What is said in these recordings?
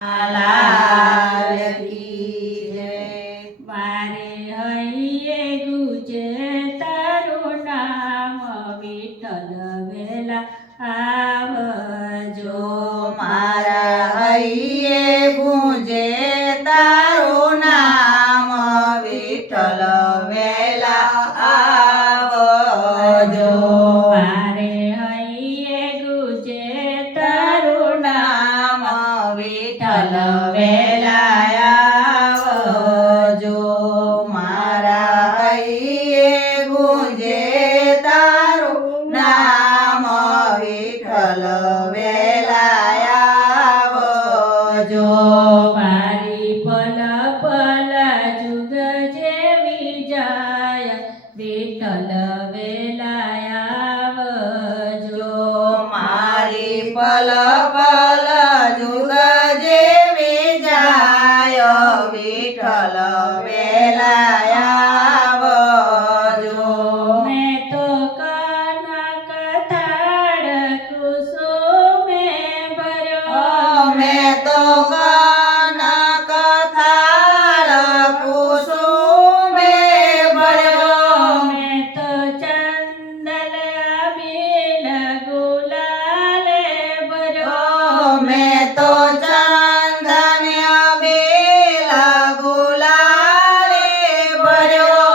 લાલ કી જય. મારે હૈયે ગુજે તારું નામ વિઠ્ઠલ વેલા આવજો. મારા હૈયે ગુંજે તારું નામ વિઠ્ઠલ વેલા આવજો. મારે હૈયે ગુજે તારું નામ વિઠ્ઠલ વેલા આવજો. મારા હૈયે ગુંજે તારું નામ વિઠ્ઠલ વેલા આવજો. મારી પલ પલ જુગ જેવી જાય વિઠ્ઠલ વેલા આવજો. મારી પલ પલ જુગ જેવી જાય વિઠ્ઠલ વેલા આવજો. મેં તો કનક થાળ કુસુમે ભર્યો. મેં તો કનક થાળ કુસુમે ભર્યો. મેં તો ચંદન અબીલ ગુલાલે ભર્યો. મેં તો ચંદન અબીલ ગુલાલે ભર્યો.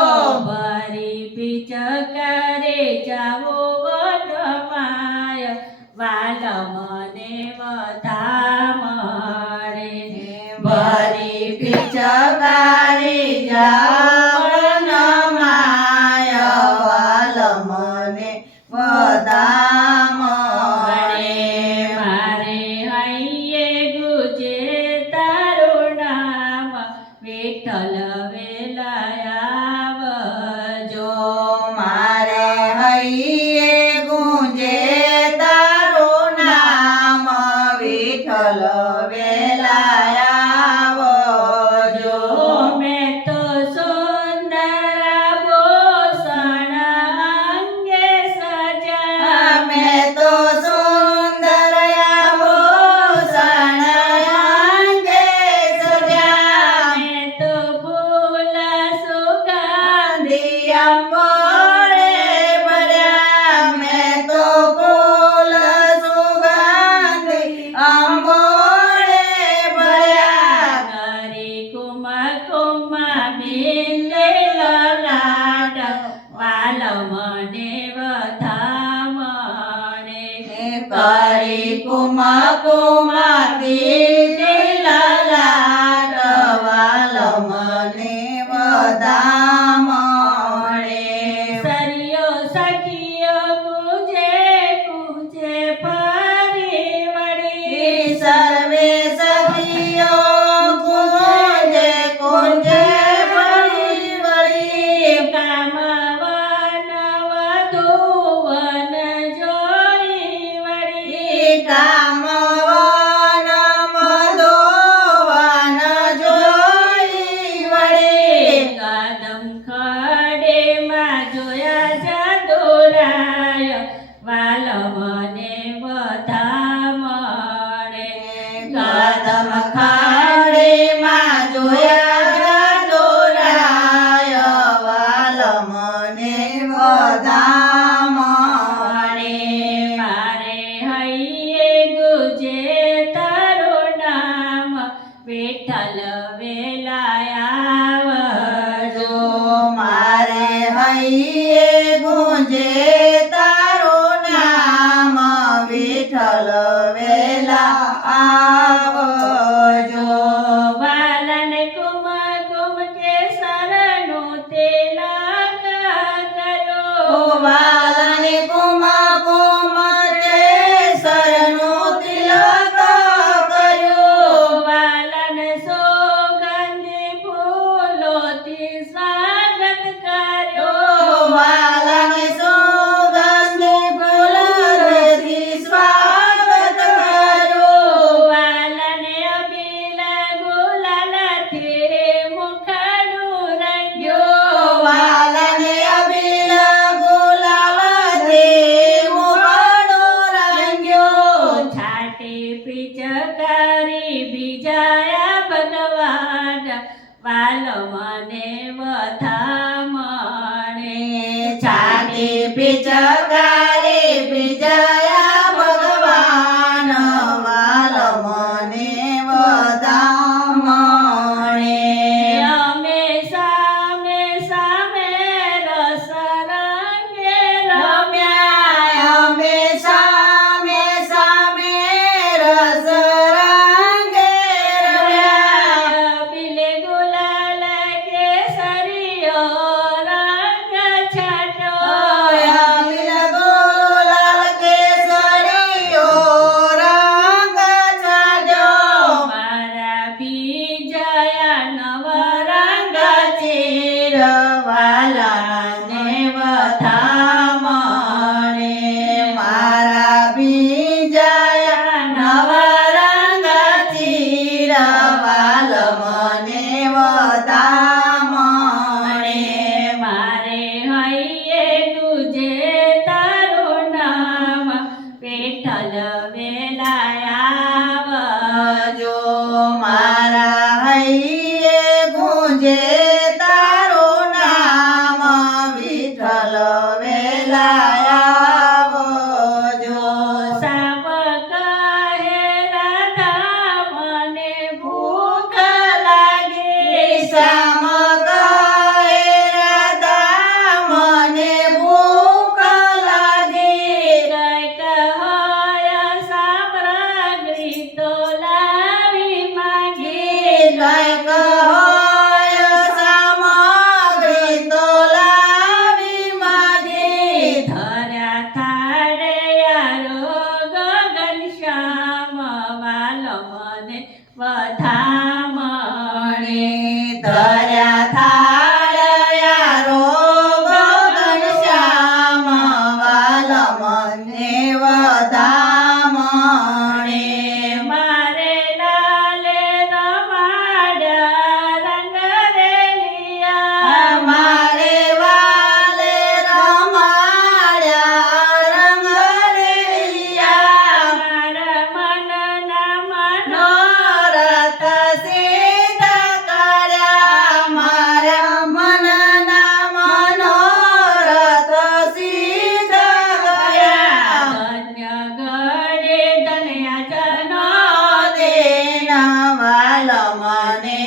ભરી પિચકારે જાવો વનમાય વાલ મને વધા મળે. ભરી પિચકારી જાવન માય વાલ મને વધા મળે. મારે હૈયે ગુજે તારું નામ વિઠ્ઠલ વેલા આવજો. મારે હૈયે ગુંજે તારું નામ વિઠ્ઠલ વેલા આવજો. મેં તો સુંદર ભૂષણ અંગે સજા. મેં તો સુંદર આભૂષણ અંગે સજ્યા. મેં તો ફૂલ સુગંધી અંબોળે ભર્યા. મેં તો ફૂલ સુગંધી અંબોળે ભર્યા. કરી કુમા બિલે લાડ વાલ મને વધા મળે. કરી કુમા દિલ લાડ વાલ મને વધા મળે. સરિયો સખીઓ કુજે કુજે ફરી વળી. સર્વે સખીઓ કુંજે કુંજે ફરી વળી. કામ વન વધુ વન જોઈ વળી. કામ વન મધોવન જોઈ વળી. કદમ ખડેમાં જોયા જાદુરાય વાલ મને વધા મળે. કદમ ખાડીમાં જોયા દોરાય વાલ મને વધા મળે. મારે હૈયે ગુજે તારું નામ વિઠ્ઠલ વેલા આવજો. મારે હૈયે ગુંજે તારું નામ વિઠ્ઠલ વેલા આવજો. વાલન કુમ કેસરનું તિલક કર્યો. વાલને કુમ કેસરનું તિલક કર્યું. વાલન સુગંધી દયા ભગવાન વાલો મને વધામણે છાતી પિચકારી વિજયા ભગવાન વાલ મને વધામણે અમે સામે સામે રસ રંગે રમ્યા અમે સામે સામે રસ રંગે રમ્યા પીલે ગુલાલ કેસરીઓ રંગ છાંટો અમિલ ગુલાલ કેસરીયો રંગ છાડ્યો મારા બીજયા નવ રંગ ચીરવાલાને વધામણે મારા બીજયા નવ રંગ ચીરવાલ મને વધામણે મારે હૈયે તુજે તારું નામ પેઠલ વેલાયા જો મારા હૈયે ગુંજે તારું નામ વિઠ્ઠલ વેલાયા જો સાવ કહે રાધા મને ભૂખ લાગે શ્યામ કહે રાધા મને ભૂખ લાગી કઈક હોય સામ્રાગી તો લાવી માંગી કઈક હોય સામગ્રી તો લાવી માગી ધર્યા થાળે યારો ગગન શ્યામ વાલો મને વધામણે ધર્યા થાળયા રોગ ઘનશ્યામ વાલ મને વધામણે મારે લાલે રમાડ્યા રંગ રેલિયા મારે વાલે રમાડ્યા રંગ રેલિયા મારા મનના મનો નોરથ સિદ્ધ કર્યા મારા મનના મનોરથ સિદ્ધ કર્યા ધન્ય ગળે ધન્યા જનો દેન વાલ મને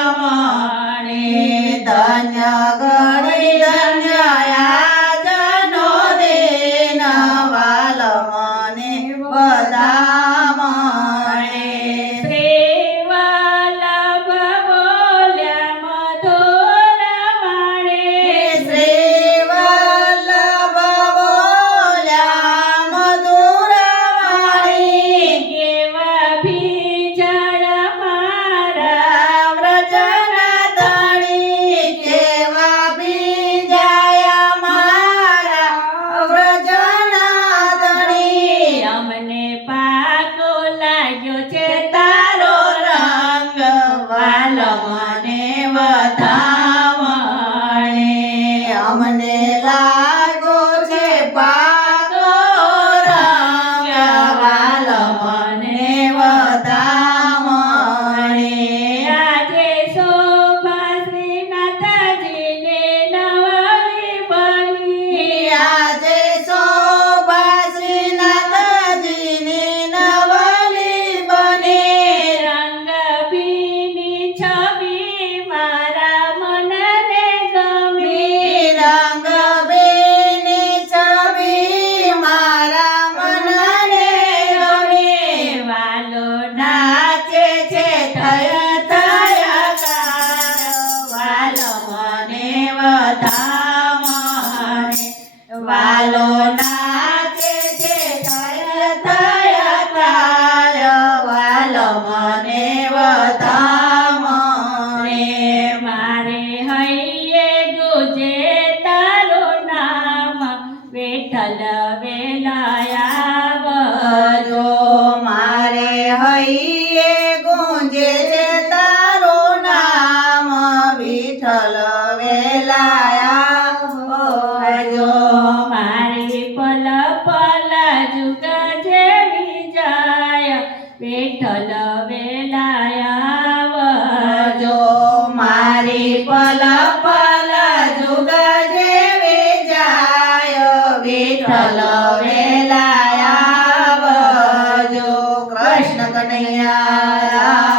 વધામણે ધન્ય ગણી ધન્ય યાજનો દેન વાલ મને વધામણે શ્રી વલ્લભ બોલ્યા મધુર વાણે શ્રી વલ્લભ બોલ્યા મધુર વાણી કેવા ભીજળ મારા રામ રચના ધણી કેવા બીજાયા મારા વ્રજના ધણી અમને પાકો લાગ્યો છે તારો રંગ વાલ મને વધામણે અમને લાગો છે પાકો રંગ વાલ મને વધામણે આજે શોભા શ્રીનાથજીને નવલી બની આજે શોભા શ્રીનાથજીની નવલી બની રંગ ભીની છબી મારા મનને ગમી રંગ બેની છબી મારા મનને ગમી વાલો નાચે છે થય થય વાલ મને વધામણે વાલો નાચે છે થય થય વાલ મને વધામણે મારે હૈયે ગુજે તારું નામ વિઠ્ઠલ વેલાયા જો મારે હૈયે મારી પલ પલ જુગ જેવી જાય વિઠ્ઠલ વેલા આવજો કૃષ્ણ કનૈયા